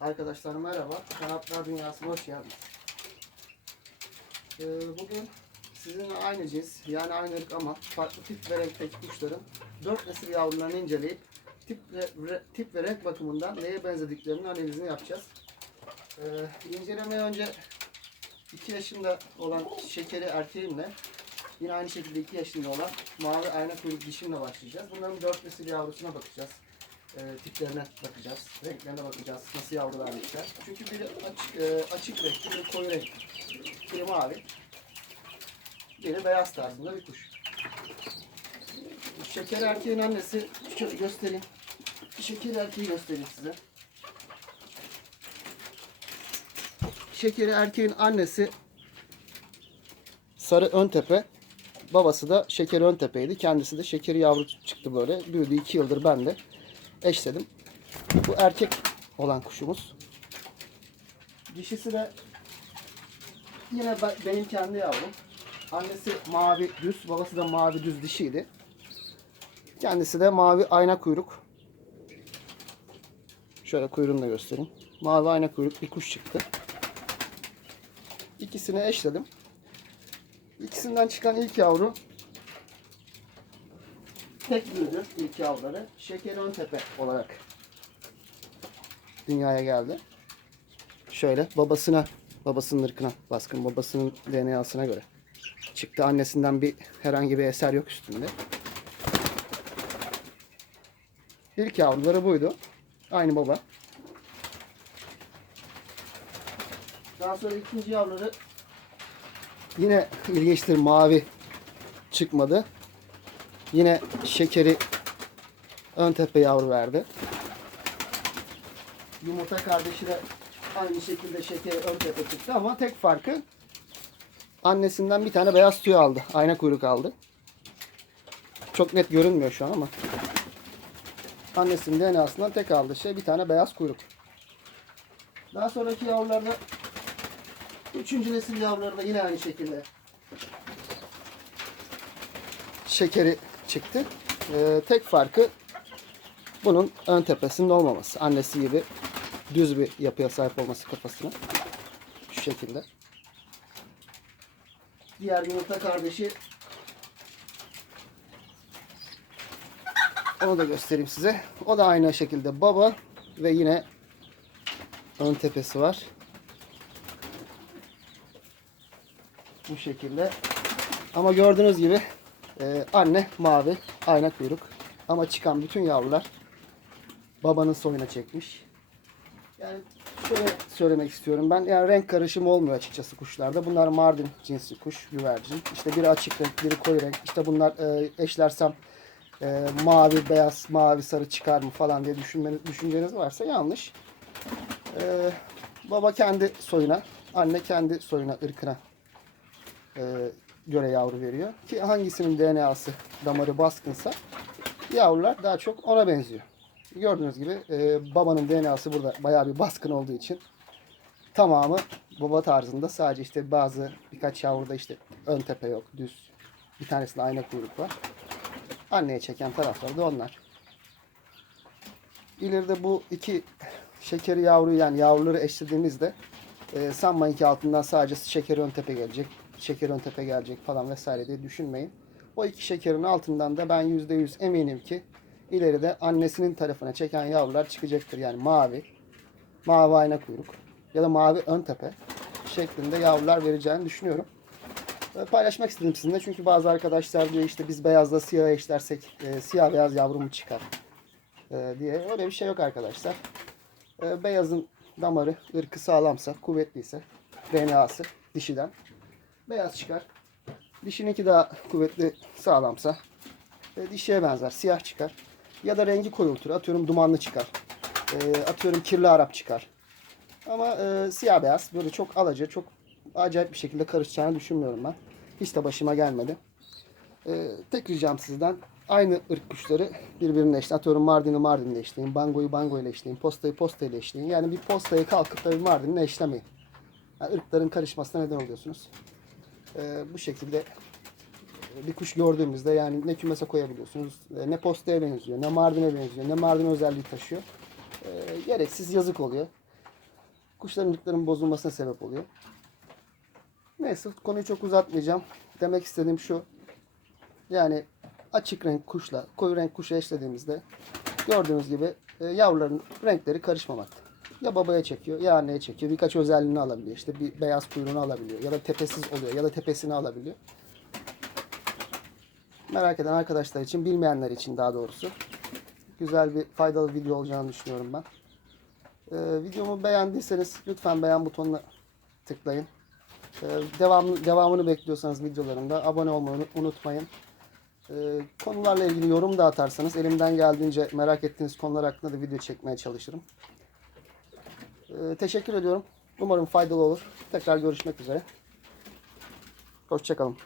Arkadaşlar merhaba. Kanatlar Dünyası'na hoş geldiniz. Ee, bugün sizinle aynı cins, yani aynı ırk ama farklı tip ve renkteki kuşların dört nesil yavrularını inceleyip tip ve, re- tip ve renk bakımından neye benzediklerinin analizini yapacağız. Ee, incelemeye önce 2 yaşında olan şekeri erkeğimle yine aynı şekilde 2 yaşında olan mavi ayna kuyruk dişimle başlayacağız. Bunların dört nesil yavrusuna bakacağız e, tiplerine bakacağız. Renklerine bakacağız. Nasıl yavru vermişler. Çünkü biri açık, e, açık renkli, biri koyu renk. Biri mavi. Biri beyaz tarzında bir kuş. Şeker erkeğin annesi, şöyle göstereyim. Şeker erkeği göstereyim size. Şekeri erkeğin annesi sarı ön tepe. Babası da şekeri ön tepeydi. Kendisi de şekeri yavru çıktı böyle. Büyüdü iki yıldır ben de eşledim. Bu erkek olan kuşumuz. Dişisi de yine be- benim kendi yavrum. Annesi mavi düz, babası da mavi düz dişiydi. Kendisi de mavi ayna kuyruk. Şöyle kuyruğunu da göstereyim. Mavi ayna kuyruk bir kuş çıktı. İkisini eşledim. İkisinden çıkan ilk yavru tek büyüdü ilk yavruları. Şeker ön tepe olarak dünyaya geldi. Şöyle babasına, babasının ırkına baskın, babasının DNA'sına göre çıktı. Annesinden bir herhangi bir eser yok üstünde. İlk yavruları buydu. Aynı baba. Daha sonra ikinci yavruları yine ilginçtir mavi çıkmadı. Yine şekeri ön tepe yavru verdi. Yumurta kardeşi de aynı şekilde şekeri ön tepe çıktı ama tek farkı annesinden bir tane beyaz tüy aldı. Ayna kuyruk aldı. Çok net görünmüyor şu an ama annesinin DNA'sından tek aldığı şey bir tane beyaz kuyruk. Daha sonraki yavrularda üçüncü nesil yavruları da yine aynı şekilde şekeri çıktı. Ee, tek farkı bunun ön tepesinin olmaması. Annesi gibi düz bir yapıya sahip olması kafasına. Şu şekilde. Diğer yumurta kardeşi onu da göstereyim size. O da aynı şekilde baba ve yine ön tepesi var. Bu şekilde. Ama gördüğünüz gibi ee, anne mavi, ayna kuyruk. Ama çıkan bütün yavrular babanın soyuna çekmiş. Yani şöyle söylemek istiyorum ben. Yani renk karışımı olmuyor açıkçası kuşlarda. Bunlar Mardin cinsi kuş, güvercin. İşte biri açık renk, biri koyu renk. İşte bunlar e, eşlersem e, mavi, beyaz, mavi, sarı çıkar mı falan diye düşünmeniz, düşünceniz varsa yanlış. E, baba kendi soyuna, anne kendi soyuna, ırkına e, göre yavru veriyor. Ki hangisinin DNA'sı damarı baskınsa yavrular daha çok ona benziyor. Gördüğünüz gibi e, babanın DNA'sı burada bayağı bir baskın olduğu için tamamı baba tarzında sadece işte bazı birkaç yavruda işte ön tepe yok düz bir tanesinde ayna kuyruk var. Anneye çeken tarafları da onlar. İleride bu iki şekeri yavru yani yavruları eşlediğimizde e, sanmayın ki altından sadece şekeri ön tepe gelecek şeker ön tepe gelecek falan vesaire diye düşünmeyin. O iki şekerin altından da ben %100 eminim ki ileride annesinin tarafına çeken yavrular çıkacaktır. Yani mavi, mavi ayna kuyruk ya da mavi ön tepe şeklinde yavrular vereceğini düşünüyorum. Ve paylaşmak istedim sizinle çünkü bazı arkadaşlar diyor işte biz beyazla siyah eşlersek e, siyah beyaz yavru mu çıkar e, diye. Öyle bir şey yok arkadaşlar. E, beyazın damarı, ırkı sağlamsa, kuvvetliyse, DNA'sı dişiden beyaz çıkar. Dişininki daha kuvvetli sağlamsa e, dişiye benzer siyah çıkar. Ya da rengi koyultur. Atıyorum dumanlı çıkar. E, atıyorum kirli Arap çıkar. Ama e, siyah beyaz böyle çok alaca çok acayip bir şekilde karışacağını düşünmüyorum ben. Hiç de başıma gelmedi. E, tek ricam sizden aynı ırk kuşları birbirine eşleyin. Atıyorum Mardin'i Mardin'le eşleyin. Bango'yu Bango ile eşleyin. Postayı Posta ile eşleyin. Yani bir postayı kalkıp da bir Mardin'le eşlemeyin. Yani ırkların karışmasına neden oluyorsunuz. Ee, bu şekilde bir kuş gördüğümüzde yani ne kümese koyabiliyorsunuz, e, ne postaya benziyor, ne Mardin'e benziyor, ne Mardin özelliği taşıyor. Ee, gereksiz yazık oluyor. kuşlarıncıkların bozulmasına sebep oluyor. Neyse konuyu çok uzatmayacağım. Demek istediğim şu. Yani açık renk kuşla koyu renk kuşu eşlediğimizde gördüğünüz gibi e, yavruların renkleri karışmamakta. Ya babaya çekiyor ya anneye çekiyor. Birkaç özelliğini alabiliyor. İşte bir beyaz kuyruğunu alabiliyor. Ya da tepesiz oluyor. Ya da tepesini alabiliyor. Merak eden arkadaşlar için, bilmeyenler için daha doğrusu. Güzel bir faydalı video olacağını düşünüyorum ben. Ee, videomu beğendiyseniz lütfen beğen butonuna tıklayın. Ee, devamlı, devamını bekliyorsanız videolarımda abone olmayı unutmayın. Ee, konularla ilgili yorum da atarsanız elimden geldiğince merak ettiğiniz konular hakkında da video çekmeye çalışırım. Ee, teşekkür ediyorum. Umarım faydalı olur. Tekrar görüşmek üzere. Hoşçakalın.